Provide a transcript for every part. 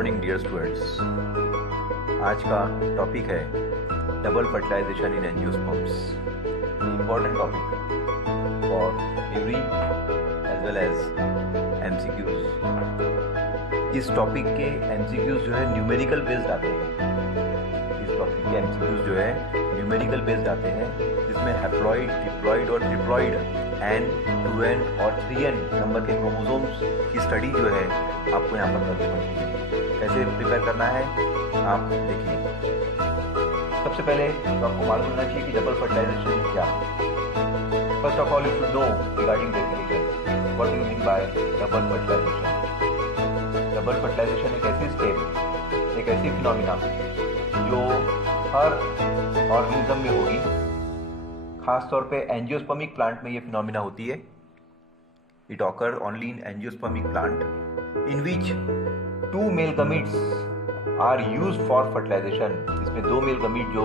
Morning dear students. आज का topic है double fertilisation in angiosperms. Important topic for theory as well as MCQs. इस topic के MCQs जो है न्यूमेरिकल बेस्ड आते हैं। इस टॉपिक के एमसीक्यूज जो है न्यूमेरिकल बेस्ड आते हैं, जिसमें हैप्लॉइड, डिप्लॉइड और ट्रिप्लॉइड N, 2N और 3N नंबर के क्रोमोसोम्स की स्टडी जो है आपको यहाँ पर करनी पड़ती है। कैसे प्रिपेयर करना है आप देखिए। सबसे पहले तो आपको मालूम होना चाहिए कि डबल फर्टिलाइजेशन क्या है। First of all you should know regarding definition what do you mean by double fertilisation. Double fertilisation एक ऐसी स्टेप, एक ऐसी फिनोमिना जो हर ऑर्गेनिज्म में होगी। खास तौर पे एंजियोस्पर्मिक प्लांट में ये फिनोमिना होती है। It occur only in angiospermic plant in which 2 male gametes are used for fertilisation. इसमें 2 मेल गमीट जो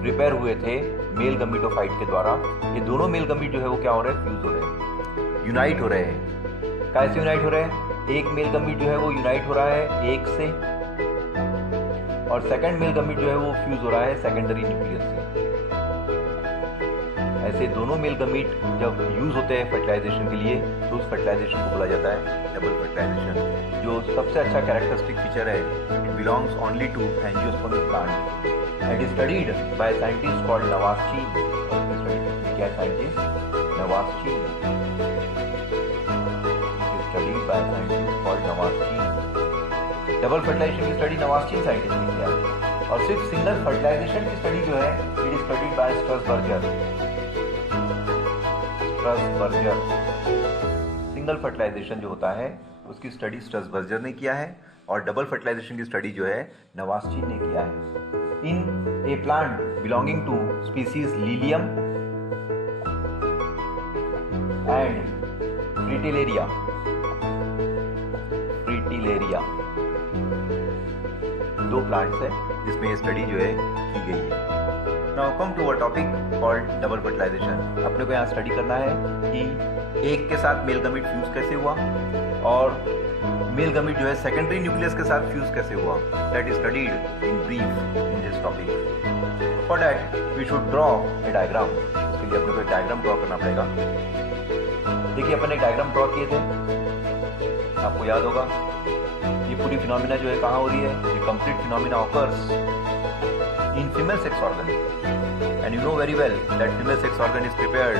प्रिपेयर हुए थे मेल गमीटोफाइट के द्वारा, ये दोनों मेल गमीट जो है वो क्या हो रहे हैं, फ्यूज हो रहे हैं, यूनाइट हो रहे हैं। कैसे यूनाइट हो रहे हैं? एक मेल गमीट जो है वो यूनाइट हो रहा है एक से, और सेकंड मेल गमीट जो है वो फ्यूज हो रहा है सेकेंडरी न्यूक्लियस से। ऐसे दोनों मेल गमीट जब यूज होते हैं फर्टिलाइजेशन के लिए तो उस फर्टिलाइजेशन को बोला जाता है डबल फर्टिलाइजेशन। जो सबसे अच्छा कैरेक्टरिस्टिक फीचर है, it belongs only to angiospermic plant and is studied by scientist called Nawaschin. क्या scientist? Nawaschin. Studied by scientist called Nawaschin. Double fertilisation की स्टडी नवास-चीन साइंटिस्ट ने किया है। और सिर्फ सिंगल फर्टिलाइजेशन की स्टडी जो है it is studied by Strasburger. Single fertilisation जो होता है उसकी स्टडी स्ट्रसबर्गर ने किया है, और डबल फर्टिलाइजेशन की स्टडी जो है नवास-चीन ने किया है। In a plant belonging to species Lilium and Fritillaria. दो प्लांट्स है जिसमें ये स्टडी जो है की गई है। Now come to a topic called double fertilisation. अपने को यहाँ स्टडी करना है कि एक के साथ मेल गमीट फ्यूज कैसे हुआ और मेल गमीट जो है सेकेंडरी न्यूक्लियस के साथ फ्यूज कैसे हुआ। That is studied in brief in this topic. For that we should draw a diagram. इसके लिए अपने को एक डायग्राम ड्रॉ करना पड़ेगा। देखिए अपन एक डायग्राम ड्रॉ किए थे, आपको याद होगा। ये पूरी फिनोमिना जो है कहाँ हो रही है? ये complete phenomena occurs in female sex organ, and you know very well that female sex organ is prepared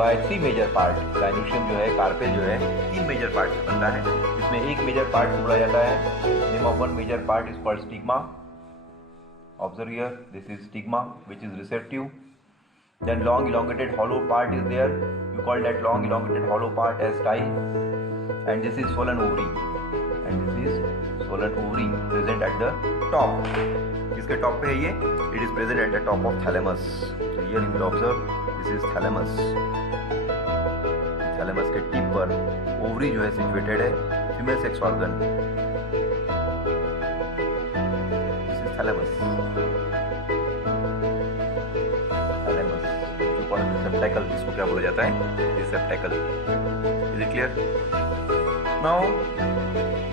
by 3 major part. Gynoecium जो है, कार्पेल जो है, 3 मेजर पार्ट से बनता है। इसमें एक मेजर पार्ट बोला जाता है, name of one major part is called stigma. Observe here, this is stigma which is receptive. Then long elongated hollow part is there. You call that long elongated hollow part as style. And this is swollen ovary. Present at the top. इसके top पे है ये, it is present at the top of thalamus. तो here you will observe this is thalamus. Thalamus के tip पर ovary जो है situated है, female sex organ. This is thalamus. जो कॉल्ड रिसेप्टेकल, इसको क्या बोला जाता है? Receptacle. Is it clear? Now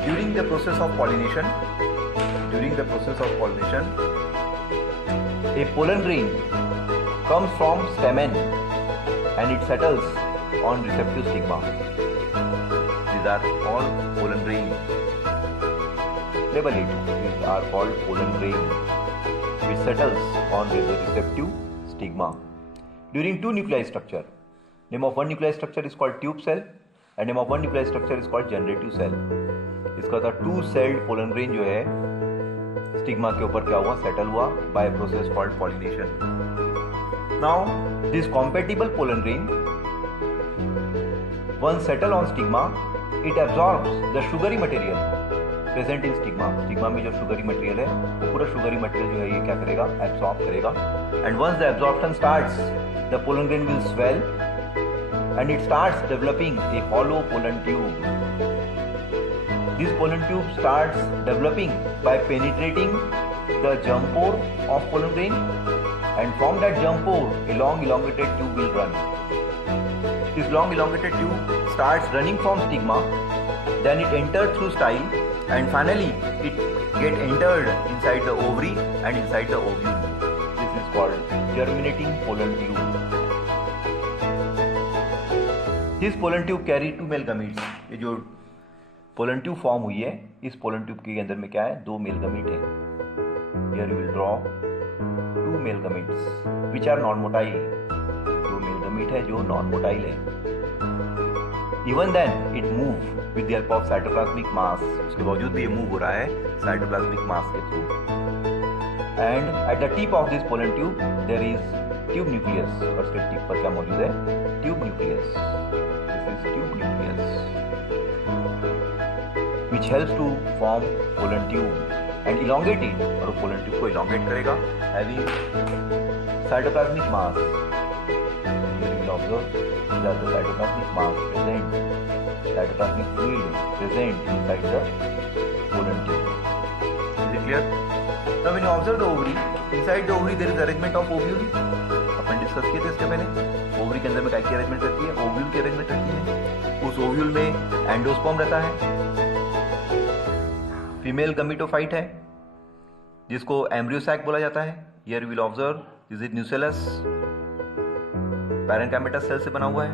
during the process of pollination, a pollen grain comes from stamen and it settles on receptive stigma. These are all pollen grain. Label it. These are called pollen grain which settles on the receptive stigma. During 2 nuclei structure, name of one nuclei structure is called tube cell and name of one nuclei structure is called generative cell. इसका था 2-celled pollen grain जो है stigma के ऊपर क्या हुआ, settle हुआ by process called pollination. Now this compatible pollen grain one settle on stigma, it absorbs the sugary material present in stigma. Stigma में जो शुगरी मटेरियल है वो पूरा शुगरी मटेरियल जो है ये क्या करेगा, एब्जॉर्ब करेगा। And once the absorption starts, the pollen grain will swell and it starts developing a hollow pollen tube. This pollen tube starts developing by penetrating the germ pore of pollen grain, and from that germ pore a long elongated tube will run. This long elongated tube starts running from stigma, then it enters through style, and finally it get entered inside the ovary and inside the ovule. This is called germinating pollen tube. This pollen tube carry 2 male gametes. ये जो pollen tube form हुई है, इस pollen tube के अंदर में क्या है, 2 मेल गमीट है. Here you will draw 2 male gametes which are non-motile. 2 male gamete है जो non-motile है. Even then it move with the help of cytoplasmic mass. उसके बावजूद भी ये मूव हो रहा है cytoplasmic mass के through. And at the tip of this pollen tube there is tube nucleus. और उसके टिप पर क्या मौजूद है, tube nucleus. This is tube nucleus which helps to form pollen tube and elongate it. और वो pollen tube को elongate करेगा having cytoplasmic mass. You will observe that the cytoplasmic mass present, cytoplasmic fluid present inside the pollen tube. Is it clear? Now when you observe the ovary, inside the ovary there is arrangement of ovule. Upon discuss किए थे इसके पहले. Ovary के अंदर में क्या की arrangement करती है, ओव्यूल की अरेंजमेंट करती है. उस ओव्यूल में एंडोस्पर्म रहता है, फीमेल गमीटोफाइट है जिसको एम्ब्रियोसैक बोला जाता है. Here will observe this is nucellus, parenchymata cell से बना हुआ है.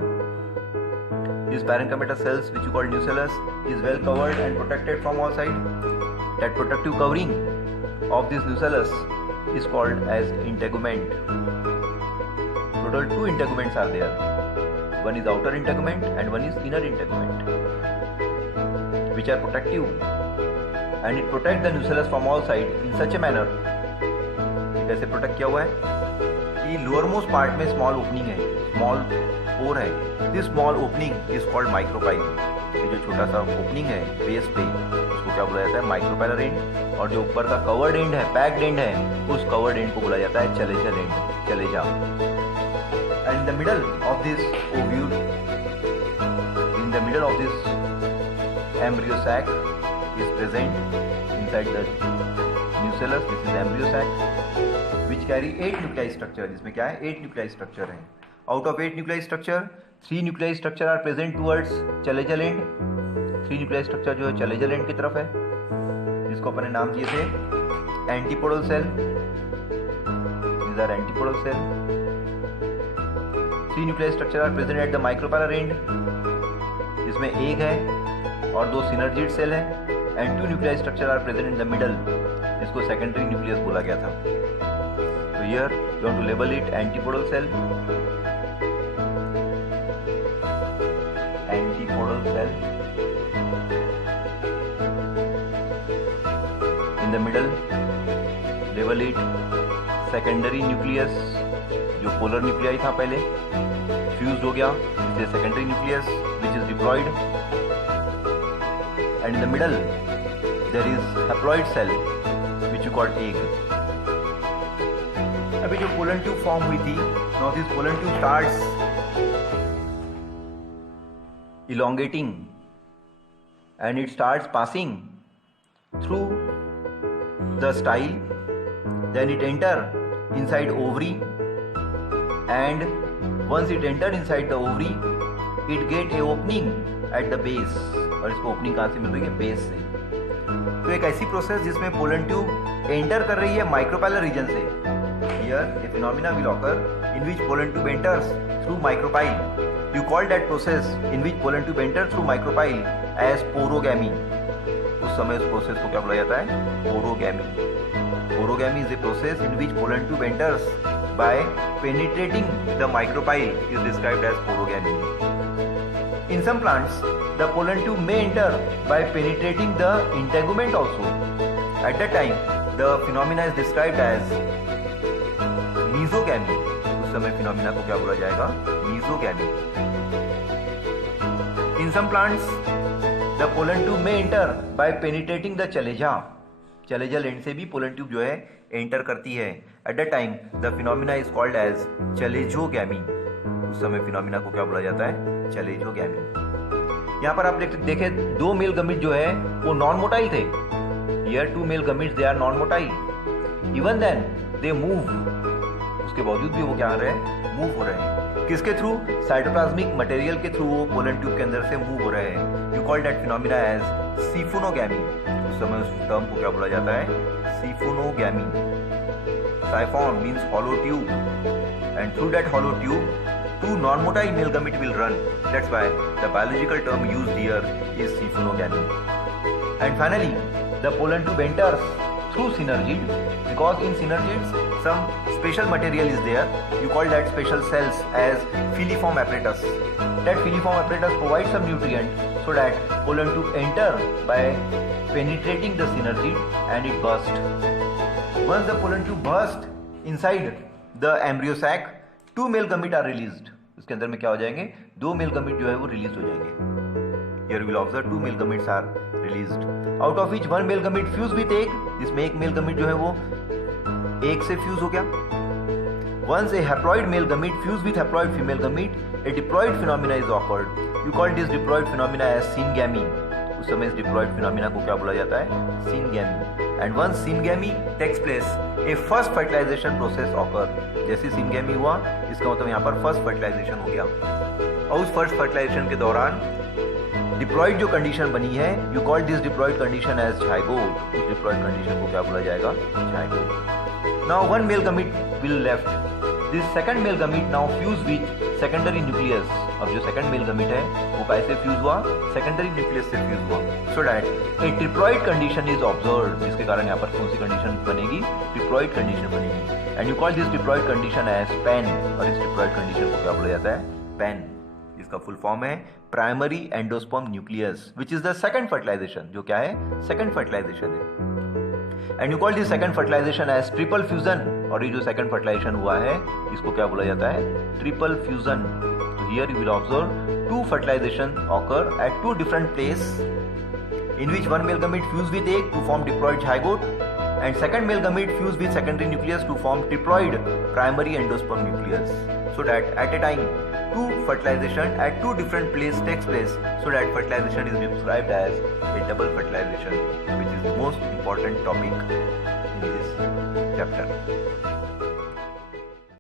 This parenchymata cells which you call nucellus is well covered and protected from all side. That protective covering of this nucellus is called as integument. Total 2 integuments are there. One is outer integument and one is inner integument, which are protective, and it protects the nucellus from all sides in such a manner. कैसे protect किया हुआ है कि लोअरमोस्ट part में small opening है, small पोर है. This small opening is called micropyle. ये जो छोटा सा ओपनिंग है बेस पे, उसको क्या बोला जाता है, माइक्रोपाइलर एंड. और जो ऊपर का कवर्ड एंड है, पैक्ड एंड है, उस कवर्ड एंड को बोला जाता है chalaza end, chalaza. And in the middle of this ovule, in the middle of this embryo sac is present inside the nucellus. This is embryo sac which carry 8 nuclei structure. जिसमें क्या है, 8 nuclei structure है. Out of 8 nuclei structure, 3 nuclei structure are present towards chalazial end. 3 nuclei structure जो है chalazial end की तरफ है, जिसको अपन ने नाम दिए थे antipodal cell. These are antipodal cell. 3 nuclei structure are present at the micropylar end. जिसमें एक है और 2 synergid cell है. And 2 nuclei structure are present in the middle, जिसको secondary nucleus बोला गया था. So here you want to label it antipodal cell. Antipodal cell. In the middle label it secondary nucleus. जो polar nuclei था पहले fused हो गया, इसे secondary nucleus which is diploid. And in the middle there is haploid cell which you call egg. अभी जो pollen tube form हुई थी, now this pollen tube starts elongating and it starts passing through the style, then it enter inside ovary, and once it enter inside the ovary it get a opening at the base. और इसको opening कहाँ से मिल रही है, base से. तो एक ऐसी प्रोसेस जिसमें पोलन ट्यूब एंटर कर रही है माइक्रोपाइलर रीजन से. Here a phenomena will occur in which pollen tube enters through micropyle. You call that process in which pollen tube enters through micropyle as porogamy. उस समय उस process को क्या बोला जाता है, porogamy. Porogamy is a process in which pollen tube enters by penetrating the micropyle is described as porogamy. In some plants, the pollen tube may enter by penetrating the integument also. At that time, the phenomena is described as mesogamy. उस समय phenomena को क्या बोला जाएगा, mesogamy. In some plants the pollen tube में enter by penetrating the chalaza. Chalazal end से भी pollen tube जो है एंटर करती है. At the time the phenomena is called as chalazogamy. उस समय फिनोमिना को क्या बोला जाता है, चलेजोगैमी. यहाँ पर आप देखें 2 मेल गमीट जो है वो नॉन मोटाइल थे. Here 2 male gametes they are non motile. Even then they move. उसके बावजूद भी वो क्या कर रहे हैं, मूव हो रहे हैं. किसके थ्रू, साइटोप्लाज्मिक मटेरियल के थ्रू वो पोलन ट्यूब के अंदर से मूव हो रहे हैं. You call that phenomena as siphonogamy. उस उस समय उस टर्म को क्या बोला जाता है? सिफोनोगैमी. Siphon means hollow tube, and through that hollow tube, two non-motile male gamete will run. That's why the biological term used here is siphonogamy. And finally, the pollen tube enters through synergid, because in synergids some special material is there. You call that special cells as filiform apparatus. That filiform apparatus provides some nutrient so that pollen tube enter by penetrating the synergid and it bursts. Once the pollen tube burst inside the embryo sac, two male gamete are released. इसके अंदर में क्या हो जाएंगे? दो male gamete जो है वो रिलीज हो जाएंगे. Here we will observe two male gametes are released. Out of which one male gamete fuse with egg. इसमें एक मेल गमीट जो है वो egg से fuse हो गया. Once a haploid male gamete fuse with haploid female gamete, a diploid phenomena is occurred. You call this diploid phenomena as syngamy. उस समय इस diploid phenomena को क्या बोला जाता है? Syngamy. And once syngamy takes place, a first fertilization process occur. जैसे syngamy हुआ, इसका मतलब यहाँ पर first fertilization हो गया. और उस first fertilization के दौरान diploid जो condition बनी है, you call this diploid condition as zygote. उस diploid condition को क्या बोला जाएगा? Zygote. Now one male gamete will left. This second male gamete now fuse with secondary nucleus. अब जो second male gamete है वो कैसे fuse हुआ? Secondary nucleus से fuse हुआ. So that a triploid condition is observed. जिसके कारण यहाँ पर कौन सी condition बनेगी? Triploid condition बनेगी. And you call this triploid condition as PEN. और इस triploid condition को क्या बोला जाता है? PEN. इसका full form है Primary Endosperm Nucleus, which is the second fertilization. जो क्या है? Second fertilization है. And you call this second fertilization as triple fusion. और ये जो second fertilization हुआ है इसको क्या बोला जाता है? Triple fusion. So here you will observe two fertilization occur at two different places, in which one male gamete fuse with egg to form diploid zygote, and second male gamete fuse with secondary nucleus to form triploid primary endosperm nucleus. So that at a time two fertilization at two different places takes place. So that fertilization is described as a double fertilization, which is the most important topic in this chapter.